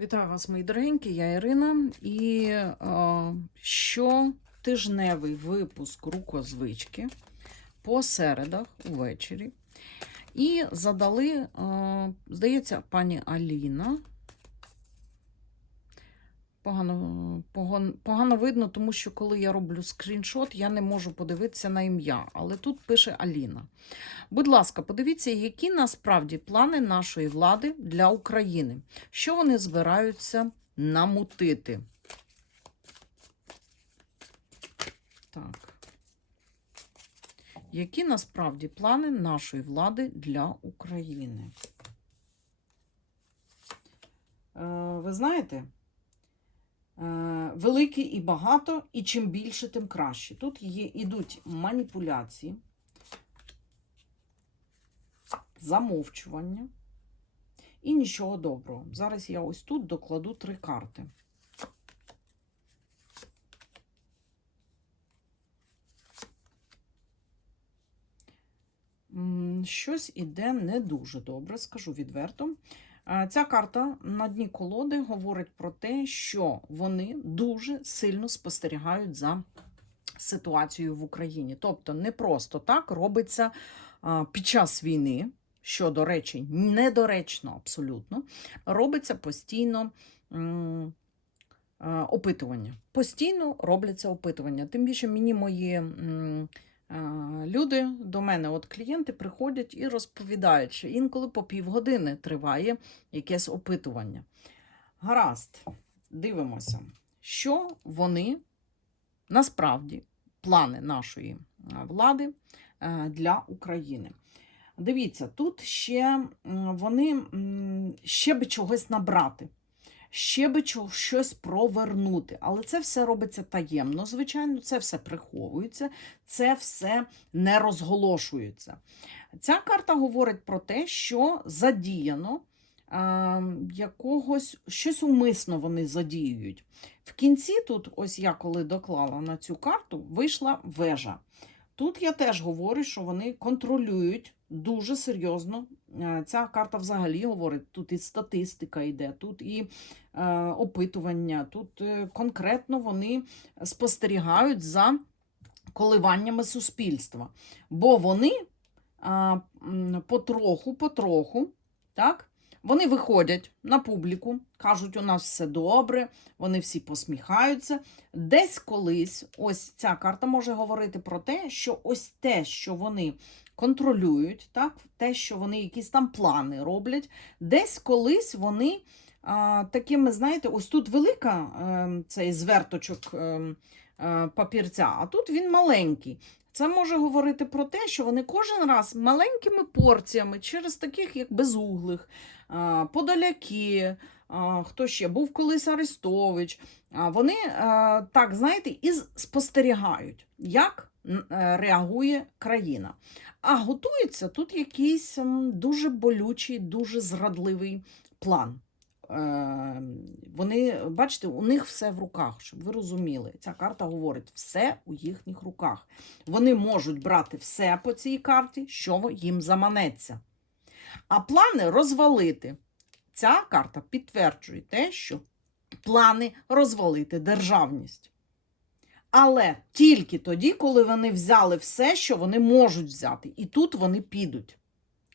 Вітаю вас, мої дорогенькі, я Ірина. І е, щотижневий випуск рукозвички по середах увечері. І задали, е, здається, пані Аліна. Погано, погано, погано видно, тому що коли я роблю скріншот, я не можу подивитися на ім'я. Але тут пише Аліна. Будь ласка, подивіться, які насправді плани нашої влади для України. Що вони збираються намутити? Так. Які насправді плани нашої влади для України? Е, ви знаєте, е, великі і багато, і чим більше, тим краще. Тут є, ідуть маніпуляції, замовчування і нічого доброго. Зараз я ось тут докладу три карти. Щось іде не дуже добре, скажу відверто. Е, Ця карта на дні колоди говорить про те, що вони дуже сильно спостерігають за ситуацією в Україні. Тобто, не просто так робиться під час війни, що, до речі, недоречно абсолютно, робиться постійно. е, Опитування. Постійно робляться опитування. Тим більше мені мої е, люди до мене, от клієнти, приходять і розповідають, що інколи по півгодини триває якесь опитування. Гаразд, дивимося, що вони насправді плани нашої е, влади е, для України. Дивіться, тут ще вони ще би чогось набрати, ще би щось провернути. Але це все робиться таємно, звичайно, це все приховується, це все не розголошується. Ця карта говорить про те, що задіяно якогось щось умисно вони задіюють. В кінці тут, ось я коли доклала на цю карту, вийшла вежа. Тут я теж говорю, що вони контролюють дуже серйозно. Е, Ця карта взагалі говорить, тут і статистика йде, тут і е, опитування, тут е, конкретно вони спостерігають за коливаннями суспільства. Бо вони м, потроху, потроху, так, вони виходять на публіку, кажуть, у нас все добре, вони всі посміхаються. Десь колись, ось ця карта може говорити про те, що ось те, що вони контролюють, так, те, що вони якісь там плани роблять, десь колись вони а, такими, знаєте, ось тут велика е, цей зверточок е, е, папірця, а тут він маленький. Це може говорити про те, що вони кожен раз маленькими порціями через таких, як безуглих, а, Подоляки, а, хто ще був колись Арестович. Вони так, знаєте, і спостерігають, як е, реагує країна. А готується тут якийсь дуже болючий, дуже зрадливий план. Е, Вони, бачите, у них все в руках, щоб ви розуміли. Ця карта говорить, все у їхніх руках. Вони можуть брати все по цій карті, що їм заманеться. А плани розвалити. Ця карта підтверджує те, що плани розвалити державність. Але тільки тоді, коли вони взяли все, що вони можуть взяти. І тут вони підуть.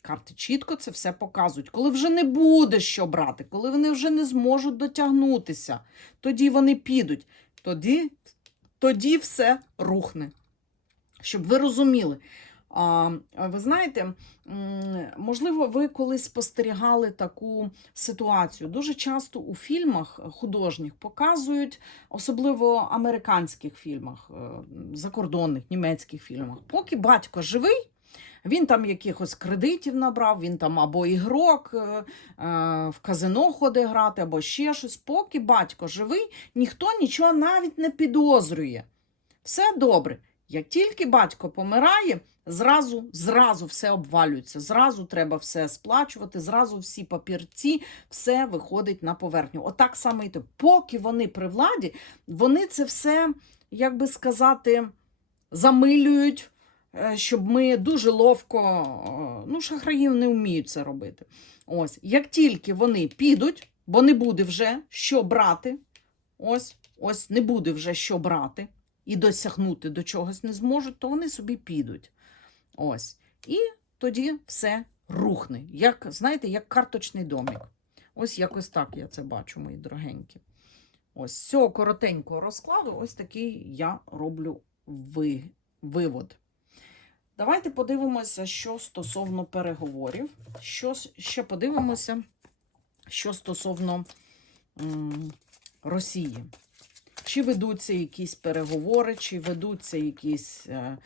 Карти чітко це все показують. Коли вже не буде що брати, коли вони вже не зможуть дотягнутися, тоді вони підуть. Тоді, тоді все рухне. Щоб ви розуміли. Ви знаєте, можливо, ви колись спостерігали таку ситуацію. Дуже часто у фільмах художніх показують, особливо американських фільмах, е, закордонних, німецьких фільмах. Поки батько живий, він там якихось кредитів набрав, він там або ігрок е, е, в казино ходить грати, або ще щось. Поки батько живий, ніхто нічого навіть не підозрює. Все добре. Як тільки батько помирає, зразу, зразу все обвалюється, зразу треба все сплачувати, зразу всі папірці, все виходить на поверхню. Отак саме і то. Поки вони при владі, вони це все, як би сказати, замилюють, е, щоб ми дуже ловко, е, ну, шахраїв не вміють це робити. Ось, як тільки вони підуть, бо не буде вже що брати. Ось, ось не буде вже що брати і досягнути до чогось не зможуть, то вони собі підуть. Ось. І тоді все рухне. Як, знаєте, як карточний домик. Ось якось так я це бачу, мої дорогенькі. Ось з цього коротенького розкладу, ось такий я роблю ви, вивод. Давайте подивимося, що стосовно переговорів. Що ще подивимося, що стосовно м, Росії. Чи ведуться якісь переговори, чи ведуться якісь е,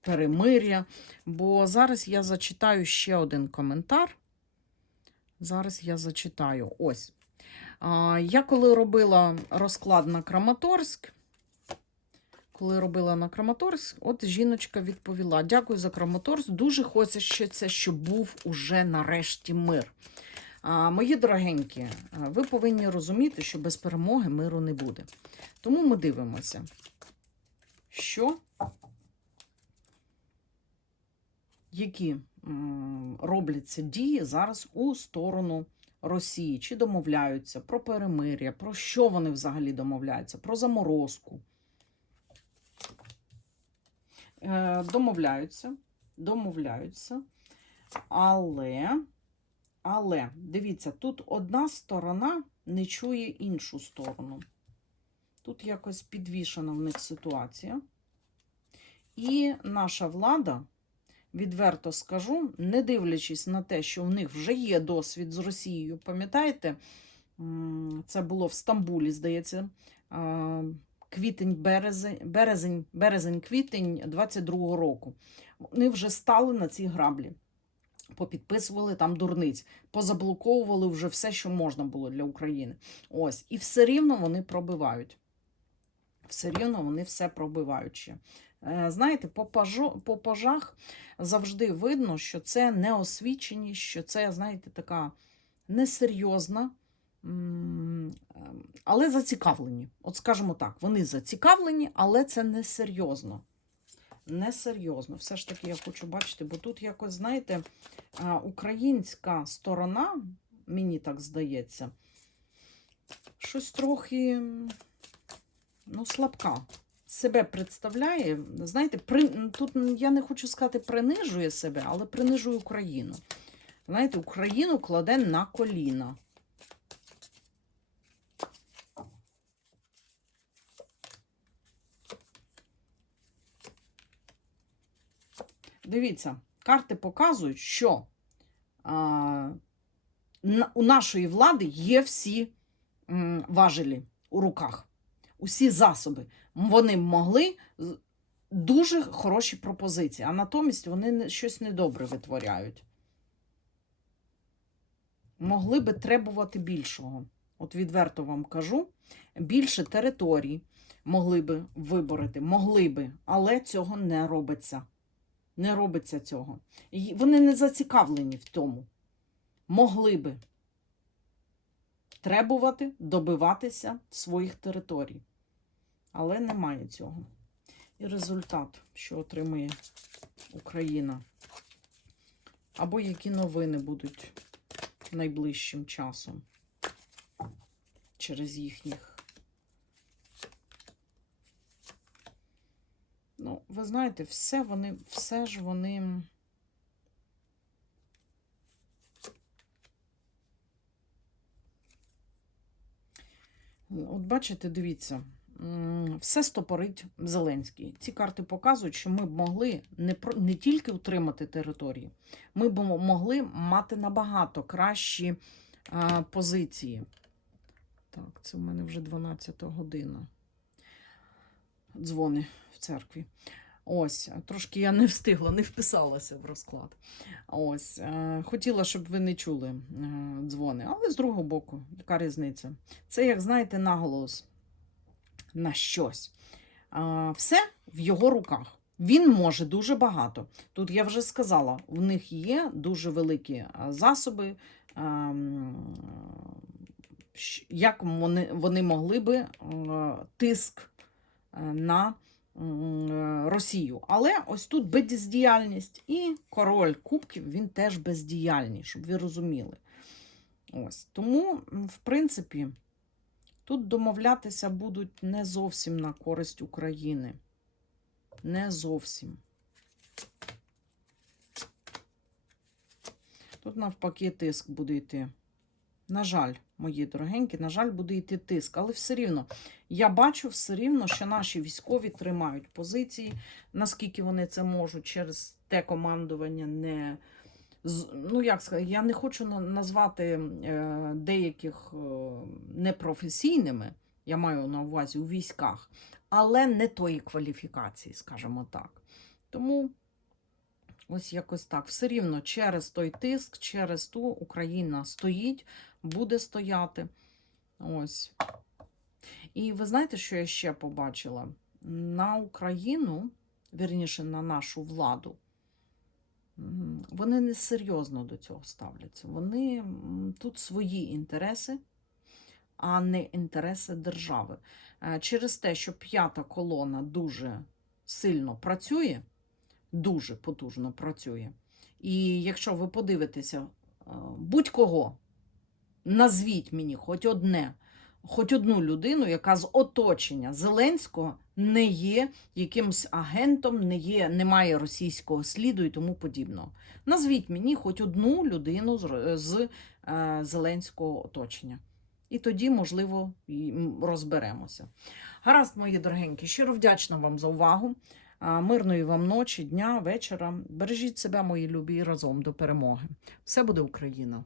перемир'я. Бо зараз я зачитаю ще один коментар. Зараз я зачитаю. Ось. Я коли робила розклад на Краматорськ, коли робила на Краматорськ, от жіночка відповіла: Дякую за Краматорськ. Дуже хочеться, щоб був уже нарешті мир. Мої дорогенькі, ви повинні розуміти, що без перемоги миру не буде. Тому ми дивимося, що які робляться дії зараз у сторону Росії, чи домовляються про перемир'я, про що вони взагалі домовляються, про заморозку. Е, домовляються, домовляються, але, але, дивіться, тут одна сторона не чує іншу сторону. Тут якось підвішена в них ситуація. І наша влада, відверто скажу, не дивлячись на те, що в них вже є досвід з Росією, пам'ятаєте, це було в Стамбулі, здається, квітень, березень, березень, березень, квітень 22-го року. Вони вже стали на ці граблі. Попідписували там дурниць, позаблоковували вже все, що можна було для України. Ось, і все рівно вони пробивають. Все рівно вони все пробивають ще. Е, Знаєте, по, по пажах завжди видно, що це неосвіченість, що це, знаєте, така несерйозна, ем, але зацікавлені. От скажімо так, вони зацікавлені, але це несерйозно. Несерйозно. Все ж таки я хочу бачити, бо тут якось, знаєте, е, українська сторона, мені так здається, щось трохи ну, слабка. Себе представляє, знаєте, при, тут я не хочу сказати, принижує себе, але принижує Україну. Знаєте, Україну кладе на коліна. Дивіться, карти показують, що а, у нашої влади є всі м, важелі у руках, усі засоби. Вони могли дуже хороші пропозиції, а натомість вони щось недобре витворяють. Могли би требувати більшого. От відверто вам кажу, більше територій могли би виборити, могли би, але цього не робиться. Не робиться цього. І вони не зацікавлені в тому. Могли би требувати, добиватися своїх територій. Але немає цього. І результат, що отримує Україна. Або які новини будуть найближчим часом через їхніх. Ну, ви знаєте, все вони, все ж вони. От бачите, дивіться, все стопорить Зеленський. Ці карти показують, що ми б могли не, не тільки утримати території, ми б могли мати набагато кращі позиції. Так, це в мене вже 12 година. Дзвони в церкві. Ось, трошки я не встигла, не вписалася в розклад. Ось, е, хотіла, щоб ви не чули е, дзвони, але з другого боку, яка різниця? Це, як знаєте, наголос на щось. Все в його руках. Він може дуже багато. Тут я вже сказала, в них є дуже великі засоби, як вони, могли би тиск е, на е, Росію. Але ось тут бездіяльність. І король кубків він теж бездіяльний, щоб ви розуміли. Ось. Тому, в принципі, тут домовлятися будуть не зовсім на користь України. Не зовсім. Тут навпаки тиск буде йти. На жаль, мої дорогенькі, на жаль, буде йти тиск. Але все рівно, я бачу все рівно, що наші військові тримають позиції, наскільки вони це можуть через те командування не. Ну, як сказати, я не хочу назвати е, деяких е, непрофесійними, я маю на увазі у військах, але не тої кваліфікації, скажімо так. Тому ось якось так. Все рівно через той тиск, через ту Україна стоїть, буде стояти. Ось. І ви знаєте, що я ще побачила? На Україну, вірніше, на нашу владу, вони не серйозно до цього ставляться. Вони тут свої інтереси, а не інтереси держави. Е, Через те, що п'ята колона дуже сильно працює, дуже потужно працює. І якщо ви подивитеся е, будь-кого, назвіть мені хоч одне, хоч одну людину, яка з оточення Зеленського не є якимсь агентом, не є, не має російського сліду і тому подібного. Назвіть мені хоч одну людину з, з е, Зеленського оточення. І тоді, можливо, розберемося. Гаразд, мої дорогенькі, щиро вдячна вам за увагу. Мирної вам ночі, дня, вечора. Бережіть себе, мої любі, разом до перемоги. Все буде Україна!